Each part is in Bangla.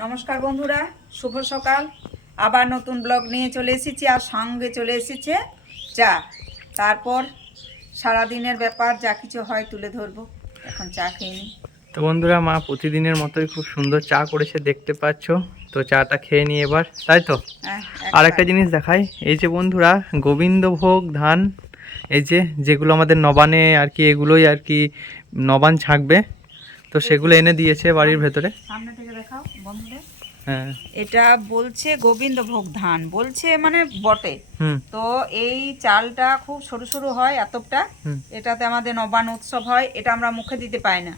নমস্কার বন্ধুরা, শুভ সকাল। আবার নতুন ব্লগ নিয়ে চলে এসেছি, আর সঙ্গে চলে এসেছে চা। তারপর সারাদিনের ব্যাপার যা কিছু হয় তুলে ধরবো। এখন চা খেয়ে নিই। তো বন্ধুরা, মা প্রতিদিনের মতোই খুব সুন্দর চা করেছে, দেখতে পাচ্ছ। তো চাটা খেয়ে নিই এবার, তাই তো। হ্যাঁ, আর একবার একটা জিনিস দেখাই, এই যে বন্ধুরা, গোবিন্দভোগ ধান, এই যে যেগুলো আমাদের নবানে আর কি, এগুলোই আর কি নবান ছাকবে, তো সেগুলো এনে দিয়েছে বাড়ির ভেতরে। সামনে থেকে দেখাও বন্ধুদের। হ্যাঁ। এটা বলছে গোবিন্দভোগ ধান, বলছে মানে বটে। হুম। তো এই চালটা খুব সরু সরু হয় এতটা। হুম। এটাতে আমাদের নবান উৎসব হয়, এটা আমরা মুখে দিতে পাই না,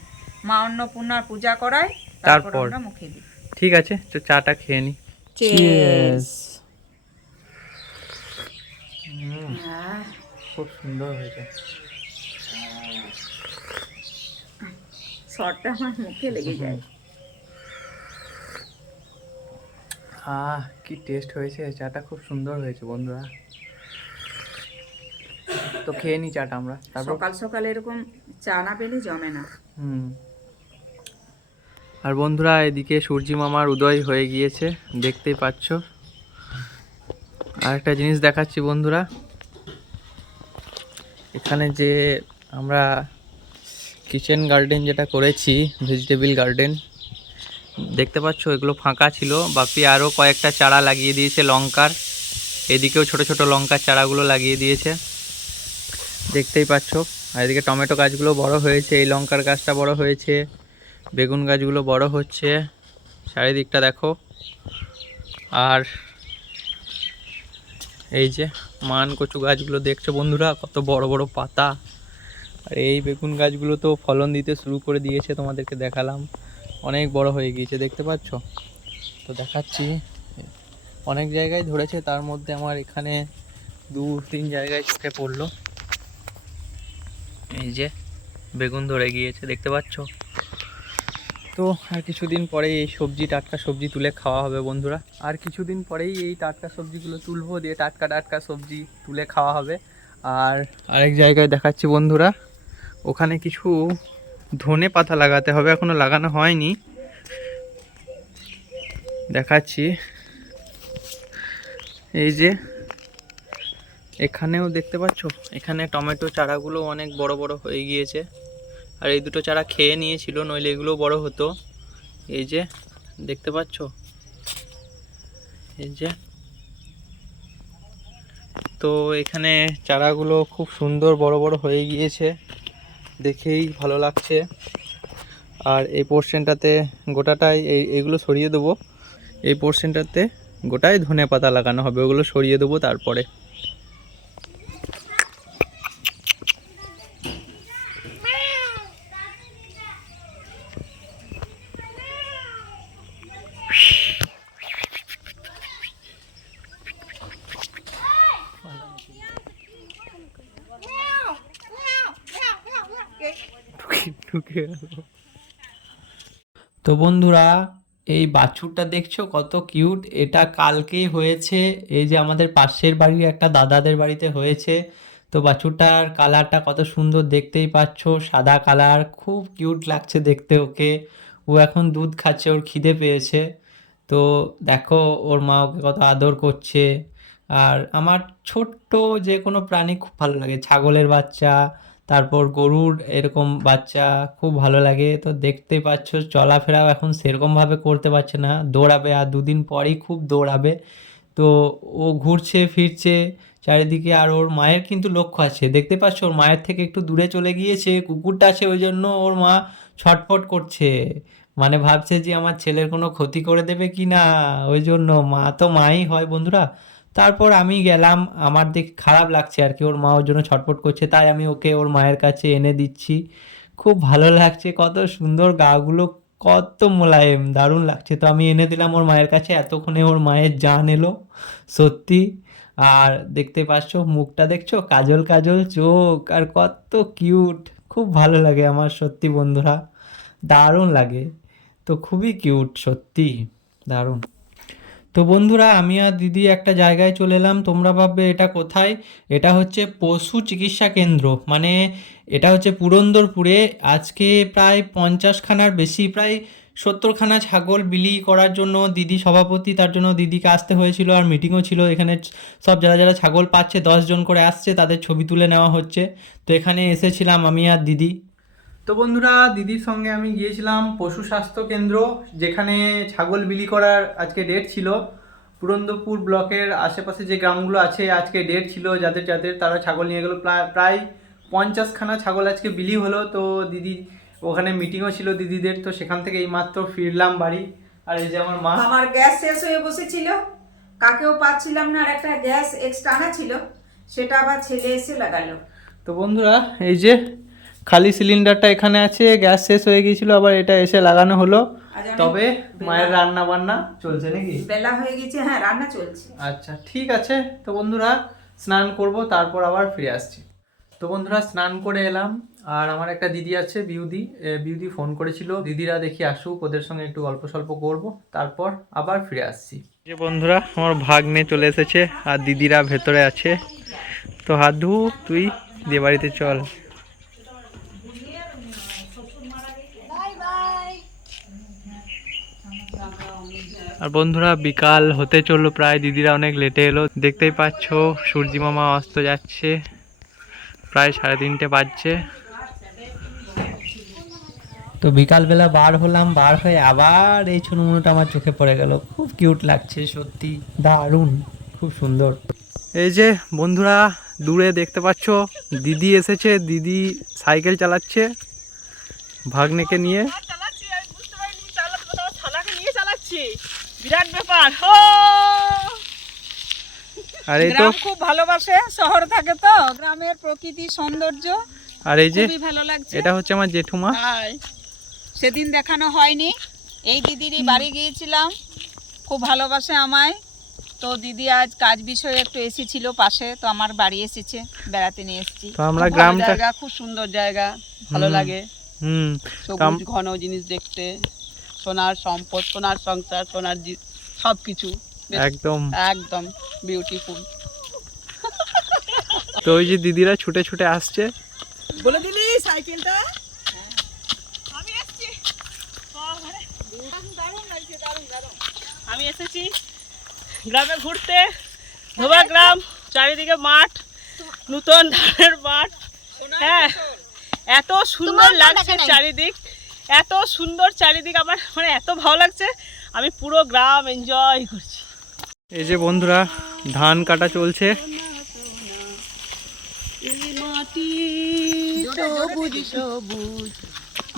মা অন্নপূর্ণার পূজা করায়, তারপর তারপর আমরা মুখে দিই। ঠিক আছে, তো চাটা খেয়ে নিই। Cheers! খুব সুন্দর হয়েছে। শর্টটা আমার মুখে লেগে যায়। কি টেস্ট হয়েছে, চাটা খুব সুন্দর হয়েছে বন্ধুরা। তো খেয়ে নি চাটা আমরা, তারপর সকাল সকাল এরকম চা না পেলে জমে না। আর বন্ধুরা, এদিকে সূর্যি মামার উদয় হয়ে গিয়েছে, দেখতেই পাচ্ছ। আর একটা জিনিস দেখাচ্ছি বন্ধুরা, এখানে যে আমরা কিচেন গার্ডেন যেটা করেছি, ভেজিটেবিল গার্ডেন, দেখতে পাচ্ছ এগুলো ফাঁকা ছিল। বাপি আরও কয়েকটা চারা লাগিয়ে দিয়েছে লঙ্কার, এদিকেও ছোট ছোট লঙ্কার চারাগুলো লাগিয়ে দিয়েছে, দেখতেই পাচ্ছ। আর এদিকে টমেটো গাছগুলো বড় হয়েছে, এই লঙ্কার গাছটা বড় হয়েছে, বেগুন গাছগুলো বড় হচ্ছে, চারিদিকটা দেখো। আর এই যে মান কচু গাছগুলো দেখছো বন্ধুরা, কত বড় বড় পাতা। আর এই বেগুন গাছগুলো তো ফলন দিতে শুরু করে দিয়েছে, তোমাদেরকে দেখালাম, অনেক বড় হয়ে গিয়েছে, দেখতে পাচ্ছ। তো দেখাচ্ছি, অনেক জায়গায় ধরেছে, তার মধ্যে আমার এখানে 2-3 জায়গায় চোখে পড়লো। এই যে বেগুন ধরে গিয়েছে, দেখতে পাচ্ছ। তো আর কিছুদিন পরেই এই সবজি, টাটকা সবজি তুলে খাওয়া হবে বন্ধুরা। আর কিছুদিন পরেই এই টাটকা সবজিগুলো তুলবো, দিয়ে টাটকা টাটকা সবজি তুলে খাওয়া হবে। আর আরেক জায়গায় দেখাচ্ছি বন্ধুরা, ওখানে কিছু ধনে পাতা লাগাতে হবে, এখনো লাগানো হয়নি, দেখাচ্ছি। এই যে এখানেও দেখতে পাচ্ছ, এখানে টমেটো চারাগুলো অনেক বড় বড় হয়ে গিয়েছে। আর এই দুটো চারা খেয়ে নিয়েছিল, নইলে এগুলো বড় হতো। এই যে দেখতে পাচ্ছ, এই যে। তো এখানে চারাগুলো খুব সুন্দর বড় বড় হয়ে গিয়েছে, দেখেই ভালো লাগছে। আর এই পোর্শনটাতে গোটাটাই এইগুলো সরিয়ে দেবো, এই পোর্শনটাতে গোটাই ধনে পাতা লাগানো হবে, ওগুলো সরিয়ে দেবো তারপরে। তো বন্ধুরা, এই বাছুরটা দেখছো কত কিউট, এটা কালকেই হয়েছে। এই যে আমাদের পাশের বাড়ির একটা দাদাদের বাড়িতে হয়েছে। তো বাছুরটার কালারটা কত সুন্দর, দেখতেই পাচ্ছ, সাদা কালার, খুব কিউট লাগছে দেখতে ওকে। ও এখন দুধ খাচ্ছে, ওর খিদে পেয়েছে। তো দেখো ওর মা ওকে কত আদর করছে। আর আমার ছোট্ট যে কোনো প্রাণী খুব ভালো লাগে, ছাগলের বাচ্চা, তারপর গরুর এরকম বাচ্চা খুব ভালো লাগে। তো দেখতেই পাচ্ছ, চলাফেরাও এখন সেরকমভাবে করতে পারছে না, দৌড়াবে, আর 2 দিন পরেই খুব দৌড়াবে। তো ও ঘুরছে ফিরছে চারিদিকে। আর ওর মায়ের কিন্তু লক্ষ্য আছে, দেখতে পাচ্ছ, ওর মায়ের থেকে একটু দূরে চলে গিয়েছে, কুকুরটা আছে, ওই জন্য ওর মা ছটফট করছে, মানে ভাবছে যে আমার ছেলের কোনো ক্ষতি করে দেবে কি না। ওই জন্য মা তো মাই হয় বন্ধুরা। তারপর আমি গেলাম, আমার দেখে খারাপ লাগছে আর কি, ওর মা ওর জন্য ছটফট করছে, তাই আমি ওকে ওর মায়ের কাছে এনে দিচ্ছি। খুব ভালো লাগছে, কত সুন্দর গাগুলো, কত মোলায়েম, দারুণ লাগছে। তো আমি এনে দিলাম ওর মায়ের কাছে, এতক্ষণে ওর মায়ের জান এলো সত্যি। আর দেখতে পাচ্ছ, মুখটা দেখছো, কাজল কাজল চোখ, আর কত কিউট, খুব ভালো লাগে আমার সত্যি বন্ধুরা, দারুণ লাগে। তো খুবই কিউট সত্যি, দারুণ। তো বন্ধুরা, আমি আর দিদি একটা জায়গায় চলে এলাম, তোমরা ভাববে এটা কোথায়। এটা হচ্ছে পশু চিকিৎসা কেন্দ্র, মানে এটা হচ্ছে পুরন্দরপুরে। আজকে প্রায় 50খানার বেশি, প্রায় 70খানা ছাগল বিলি করার জন্য দিদি সভাপতি, তার জন্য দিদিকে আসতে হয়েছিল। আর মিটিংও ছিল এখানে, সব যারা যারা ছাগল পাচ্ছে 10 জন করে আসছে, তাদের ছবি তুলে নেওয়া হচ্ছে। তো এখানে এসেছিলাম আমি আর দিদি। তো বন্ধুরা, দিদির সঙ্গে আমি গিয়েছিলাম পশু স্বাস্থ্য কেন্দ্র, যেখানে ছাগল বিলি করার আজকে ডেট ছিল। পুরন্দরপুর ব্লকের আশেপাশে যে গ্রামগুলো আছে আজকে ডেট ছিল, যাদের যাদের তারা ছাগল নিয়ে গেলো। প্রায় 50খানা ছাগল আজকে বিলি হলো। তো দিদি ওখানে মিটিংও ছিল দিদিদের, তো সেখান থেকে এইমাত্র ফিরলাম বাড়ি। আর এই যে আমার মা। আমার গ্যাস শেষ হয়ে বসেছিল, কাকেও পাচ্ছিলাম না, আর একটা গ্যাস এক্সট্রা আনা ছিল, সেটা আবার ছেলে এসে লাগালো। তো বন্ধুরা, এই যে খালি সিলিন্ডারটা এখানে আছে, গ্যাস শেষ হয়ে গিয়েছিল, আবার এটা এসে লাগানো হলো। তবে মায়ের রান্না বান্না চলছে নাকি? বেলা হয়ে গেছে, হ্যাঁ রান্না চলছে। আচ্ছা ঠিক আছে। তো বন্ধুরা, স্নান করব, তারপর আবার ফিরে আসছি। তো বন্ধুরা, স্নান করে এলাম। আর আমার একটা দিদি আছে, বিউদি ফোন করেছিল, দিদিরা দেখি আসুক, ওদের সঙ্গে একটু গল্প সল্প করবো, তারপর আবার ফিরে আসছি। যে বন্ধুরা, আমার ভাগ্নে চলে এসেছে আর দিদিরা ভেতরে আছে। তো হাত ধু, তুই দিয়ে বাড়িতে চল। আর বন্ধুরা, বিকাল হতে চললো প্রায়, দিদিরা অনেক লেটে এলো। দেখতেই পাচ্ছ সূর্যি মামা অস্ত যাচ্ছে, প্রায় 3:30 বাজছে। তো বিকালবেলা বার হলাম, বার হয়ে আবার এই ছুনুমুনুটা আমার চোখে পড়ে গেল। খুব কিউট লাগছে, সত্যি দারুণ, খুব সুন্দর। এই যে বন্ধুরা, দূরে দেখতে পাচ্ছ দিদি এসেছে, দিদি সাইকেল চালাচ্ছে ভাগ্নেকে নিয়ে। বিরাট ব্যাপার। আর এই তো খুব ভালোবাসে, শহর থাকে তো, গ্রামের প্রকৃতি সৌন্দর্য আর এই যে খুবই ভালো লাগছে। এটা হচ্ছে আমার জেঠুমা। সেদিন দেখানো হয়নি, এই দিদিরই বাড়ি গিয়েছিলাম, খুব ভালোবাসে আমায়। তো দিদি আজ কাজ বিষয়ে একটু এসেছিল পাশে, তো আমার বাড়ি এসেছে, বেড়াতে নিয়ে এসেছি। তো আমরা গ্রামটা, খুব সুন্দর জায়গা, ভালো লাগে। সবুজ ঘন জিনিস দেখতে, সোনার সম্পদ, সোনার সংসার, সোনার সবকিছু একদম একদম বিউটিফুল। তো ওই যে দিদিরা ছুটে ছুটে আসছে। বলে দিলি সাইকেলটা আমি এসেছি, দারুণ লাগছে, দারুণ দারুণ। আমি এসেছি গ্রামে ঘুরতে, ধোবা গ্রাম, চারিদিকে মাঠ, নতুন ধানের মাঠ। হ্যাঁ, এত সুন্দর লাগছে চারিদিক, এত সুন্দর চারিদিক, আমার মানে এত ভালো লাগছে, আমি পুরো গ্রাম এনজয় করছি। এই যে বন্ধুরা, ধান কাটা চলছে। মাটি সবুজ সবুজ,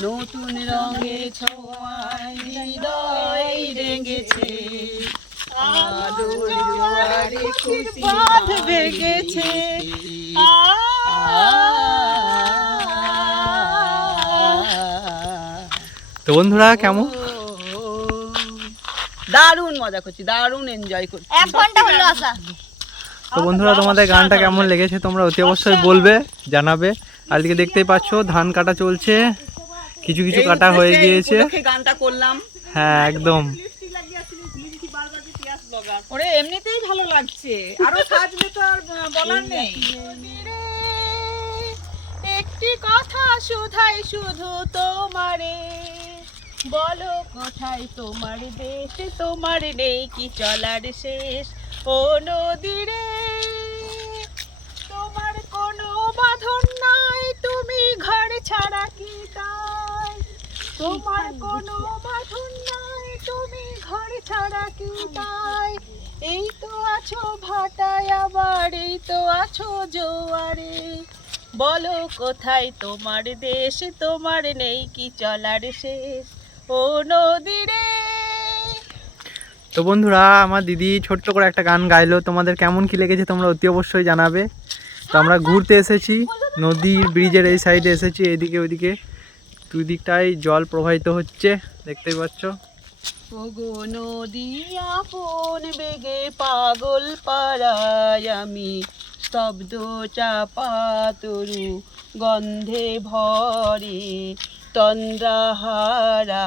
নতুন রঙে ছোঁয়ায় হৃদয় রেঙেছে, আলোর জোয়ারে খুশি বাঁধ বেগেছে। তো বন্ধুরা, কেমন? দারুণ মজা করছি, দারুণ এনজয় করছি। 1 ঘন্টা হলো আসা। তো বন্ধুরা, তোমাদের গানটা কেমন লেগেছে তোমরা অতি অবশ্যই বলবে, জানাবে। আর এদিকে দেখতেই পাচ্ছ ধান কাটা চলছে, কিছু কিছু কাটা হয়ে গিয়েছে। গানটা করলাম। হ্যাঁ একদম। ওরে এমনিতেই ভালো লাগছে, আরো সাজলে তো আর বলার নেই। একটি কথা শুধাই শুধু তোমারে, বলো কোথায় তোমার দেশ, তোমার নেই কি চলার শেষ। ও নদী রে, তোমার কোনো বাঁধন নাই, তুমি ঘর ছাড়া কি তাই, তোমার কোনো বাঁধন নাই, তুমি ঘর ছাড়া কি তাই। এই তো আছো ভাটায়, আবার এই তো আছো জোয়ারে, বলো কোথায় তোমার দেশ, তোমার নেই কি চলার শেষ। ও নদী রে। তো বন্ধুরা, আমার দিদি ছোট্ট করে একটা গান গাইলো, তোমাদের কেমন কি লেগেছে তোমরা অতি অবশ্যই জানাবে। তো আমরা ঘুরতে এসেছি, নদীর ব্রিজের এই সাইডে এসেছি, এদিকে ওইদিকে দুই দিকটাই জল প্রবাহিত হচ্ছে, দেখতেই পাচ্ছ। ওগো নদী আপন বেগে পাগল পাড়ায় আমি, স্তব্ধ চাপা তরু গন্ধে ভরে, তন্দ্রাহারা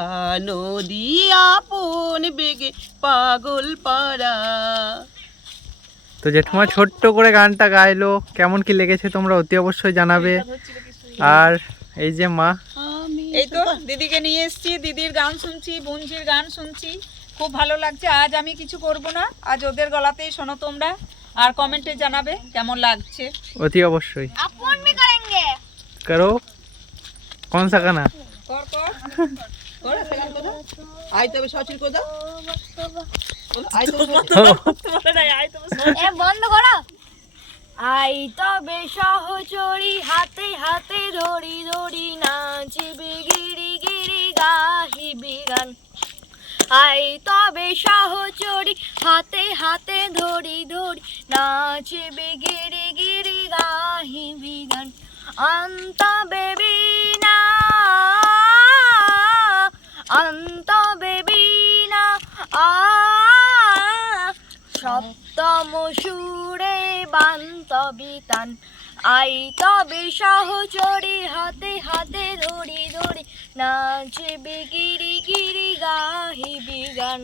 নদী আপন বেগে পাগল পাড়া। তো জেঠুমা ছোট্ট করে গানটা গাইলো, কেমন কি লেগেছে তোমরা অতি অবশ্যই জানাবে। আর এই যে মা, আমি এই তো দিদিকে নিয়ে এসেছি, দিদির গান শুনছি, বোনঝির গান শুনছি, খুব ভালো লাগছে। আজ আমি কিছু করব না, আজ ওদের গলাতেই শোনো তোমরা, আর কমেন্টে জানাবে কেমন লাগছে। অতি অবশ্যই अपन भी करेंगे। করো। কোন সা গানা? কর কর কর একটা গান করো। আই তবে সচির কো দাও, আই তো এ বন্ধ করো। আই তবে সহচরী হাতে হাতে ধরি ধরি নাচিবি গিরি গিরি গাহিবি গান। আই তবে সহচরী হাতে হাতে ধরি ধরি নাচিবি গিরি গিরি গাহিবি গান। অন্ত বেবি না, অন্ত বেবি না, সপ্তম সুরে বান্তবি তান। আই তবে সহচরী হাতে হাতে ধরি ধরি নাচবি গিরি গিরি গাহিবি গান।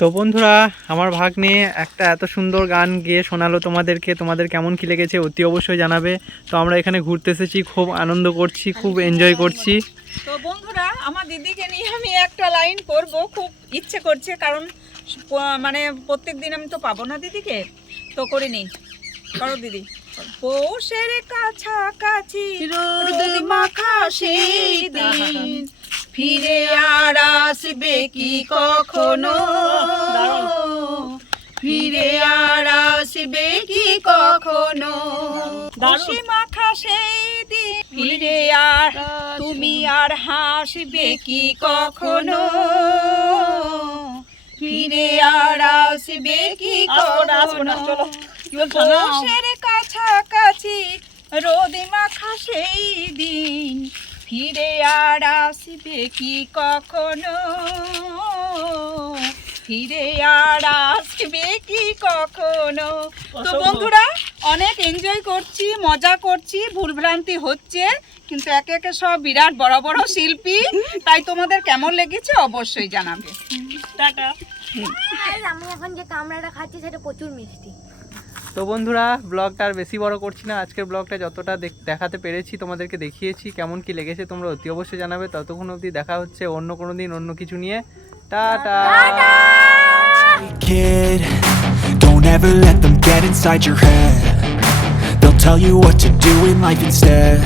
তো বন্ধুরা, আমার ভাগ্নে একটা এত সুন্দর গান গেয়ে শোনালো তোমাদেরকে, তোমাদের কেমন কি লেগেছে অতি অবশ্যই জানাবে। তো আমরা এখানে ঘুরতে এসেছি, খুব আনন্দ করছি, খুব এনজয় করছি। তো বন্ধুরা, আমার দিদিকে নিয়ে আমি একটা লাইন করব, খুব ইচ্ছে করছে, কারণ মানে প্রত্যেক দিন আমি তো পাবো না দিদিকে, তো করিনি। করো দিদি। পৌষের কাছাকাছি রোদ মাখা সেই দিন, ফিরে আর আসবে কি কখনো, ফিরে আর আসবে কি কখনো, হাসি মাখা সেই দিন, ফিরে আর তুমি আর হাসবে কি কখনো, ফিরে আর আসবে কি কখনো, পৌষের কাছাকাছি রোদ মাখা সেই দিন, ফিরে আর আসবে কি কখনো, ফিরে আর আসবে কি কখনো। তো বন্ধুরা, অনেক এনজয় করছি, মজা করছি, ভুলভ্রান্তি হচ্ছে, কিন্তু একে একে সব বিরাট বড় বড় শিল্পী, তাই তোমাদের কেমন লেগেছে অবশ্যই জানাবে। টাটা। আমি এখন যে কামড়াটা খাচ্ছি সেটা প্রচুর মিষ্টি। তো বন্ধুরা, ব্লগটা আর বেশি বড় করছি না, আজকের ব্লগটা যতটা দেখাতে পেরেছি তোমাদেরকে দেখিয়েছি। কেমন কি লেগেছে তোমরা অতি অবশ্যই জানাবে। ততক্ষণ অবধি দেখা হচ্ছে অন্য কোনো দিন অন্য কিছু নিয়ে। Tata. Kid, don't ever let them get inside your head. They'll tell you what to do in life instead.